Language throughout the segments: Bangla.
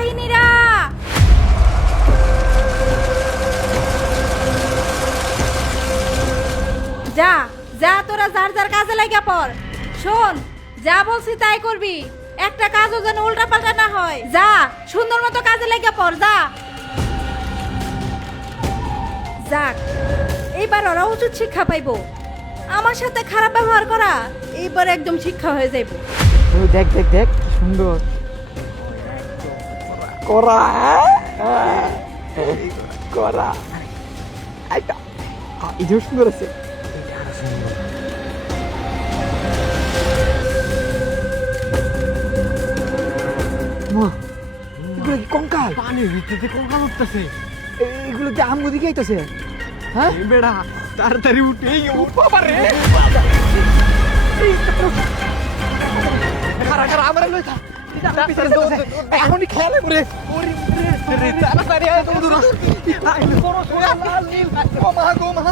বাহিনীরা, যা যা তোরা যার যার কাজে লাগা পড়। শোন, যা বলছি তাই করবি, একটা কাজও যেন উল্টা পাল্টা না হয়। যা সুন্দর মতো কাজে লাগা পড়, যা। যাক, এইবার ওরা উচিত শিক্ষা পাইবো। আমার সাথে খারাপ ব্যবহার করা এইবার একদম শিক্ষা হয়ে যাইব। দেখ দেখ দেখ কি সুন্দর করা করা এইটা এটা সুন্দর আছে। এগুলো কি কঙ্কাল? পানির ভিতরে কঙ্কাল উঠতেছে। এগুলো কি আমগো দিকে আইতাছে? হ্যাঁ বেড়া তাড়াতাড়ি উঠে বাবা রে খারা খারা আমার লই থা। এখনই খেয়ালে পড়ে তাড়াতাড়ি আয় তুমি দূর মা গো মা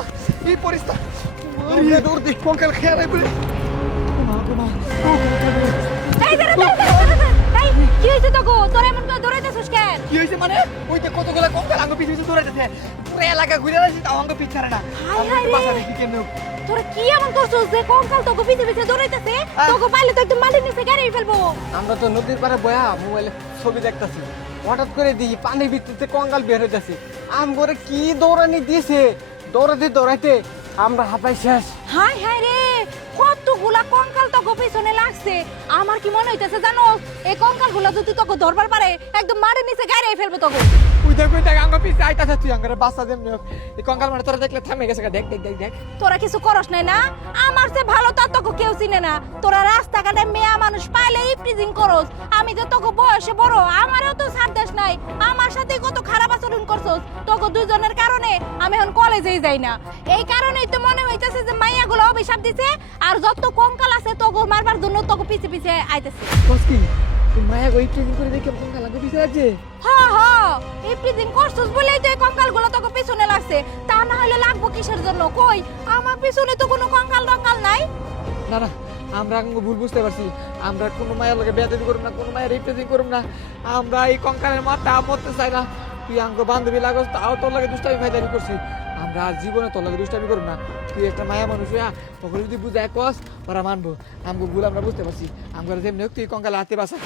এই পরিস্থিতি দূর দি কঙ্কাল খেয়ালে পড়ে এই দাঁড়া দাঁড়া, এই কি হইছে তোগো? তোরা এমন করে দৌড়াইতেছিস কেন? কি হইছে মানে ওই যে কতগুলা কঙ্কাল আঙ্গ পিছে পিছে দৌড়াইতেছে পুরো এলাকা ঘুরে আসি তাও আঙ্গ পিছারে না। হায় হায় রে, বাসা দেখি কেন তোরা কি এমন করছিস যে কঙ্কাল তোকে পিছে পিছে দৌড়াইতেছে? তোকে পাইলে তো একদম মাটির নিচে গাড়ি ফেলবো। আমরা তো নদীর পাড়ে বয়া মোবাইলে ছবি দেখতাছি, হঠাৎ করে দেখি পানির ভিতরে কঙ্কাল বের হইতাছে। আম করে কি দৌড়ানি দিয়েছে, দৌড়াতে দৌড়াইতে আমরা হাঁপাই শেষ। হায় হায় রে, কতগুলা কঙ্কাল তোকে পিছনে লাগছে। আমার কি মনে হইতেছে জানো, এই কঙ্কাল গুলা যদি তোকে ধরবার পারে একদম মাটির নিচে গাড়ি ফেলবে তোকে। ওই দেখ আঙ্গ পিছে আইতাছে তুই আঙ্গরে বাসা দেম এই কঙ্কাল মানে তোরা দেখলে থামে গেছে দেখ দেখ দেখ দেখ তোরা কিছু করস নাই না? আমার চেয়ে ভালো তো তোকে কেউ চিনে না। তোরা রাস্তাঘাটে মেয়া মানুষ পাইলে ইপ্রিজিং করস। আমি যে তোকে বয়সে বড়, আমারও তো ছাড় দেশ নাই। আমার সাথে কত খারাপ আচরণ করছস। তোকে দুজনের কারণে আমি এখন কলেজেই যাই না। এই কারণেই তো মনে হইতেছে যে মাইয়াগুলো অভিশাপ দিছে, আর যত কঙ্কাল আছে তোকে মারবার জন্য তোকে পিছে পিছে আইতেছে। কসকি তুই মায়া গো ইপ্রিজিং করে দেখে কঙ্কাল আঙ্গ পিছে আছে। হ্যাঁ ইপ্রিজিং করছস বলেই তো এই কঙ্কালগুলো তোকে পিছনে লাগছে। তা না হলে লাগবো কিসের জন্য? কই আমার পিছনে তো কোনো কঙ্কাল টঙ্কাল নাই। না না আমরা আঙ্গ ভুল বুঝতে পারছি। আমরা কোনো মায়ের লগে বেয়াদবি করব না, কোনো মায়ের ইপ্রিজিং করব না। আমরা এই কঙ্কালের মাথা মরতে চাই না। তুই আঙ্গ বান্ধবী লাগস তাও তোর লাগে দুষ্টামি ফায়দারি করছি। আমরা আর জীবনে তোর লাগে দুষ্টামি করব না। তুই একটা মায়া মানুষ হইয়া ওকে যদি বুঝায় কস ওরা মানবো। আমগো ভুল আমরা বুঝতে পারছি। আমরা যেমনি হোক তুই কঙ্কাল হাতে বাসা।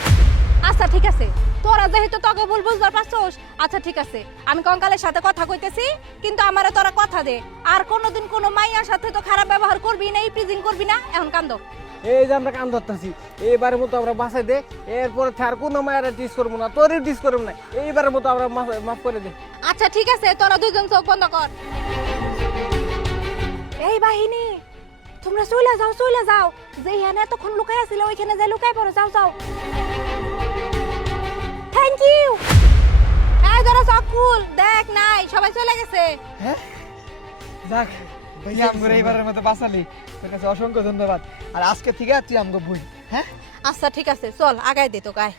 আচ্ছা ঠিক আছে, তোরা যেহেতু তোকে ভুল বুঝবার পারছস, আচ্ছা ঠিক আছে, আমি কঙ্কালের সাথে কথা কইতেছি, কিন্তু আমারে তোরা কথা দে আর কোনোদিন কোনো মাইয়ার সাথে তো খারাপ ব্যবহার করবি না, ইপ্রিজিং করবি না। এখন কান্দো। এই যে আমরা কান ধরতেছি, এইবারের মতো আমরা বাঁচাই দে। এরপরে আর কোনো মায়েরা ডিস করবো না, তোরই ডিস করবো না। এইবারের মতো আমরা মাফ করে দে। আচ্ছা ঠিক আছে, তোরা দুইজন চোখ বন্ধ কর। এই বাহিনী, তোমরা চলে যাও চলে যাও। যেখানে এতক্ষণ লুকাই আছিল ওইখানে যাই লুকাই পড়ো, যাও যাও। Thank you. এই ধরো চোখ খুল, দেখ নাই সবাই চলে গেছে। হ্যাঁ যাক তুই আমগো এইবারের মতো বাঁচালি, তোর কাছে অসংখ্য ধন্যবাদ। আর আজকে থেকে তুই আমগো ভুল। হ্যাঁ আচ্ছা ঠিক আছে, চল আগাই দে তো গায়।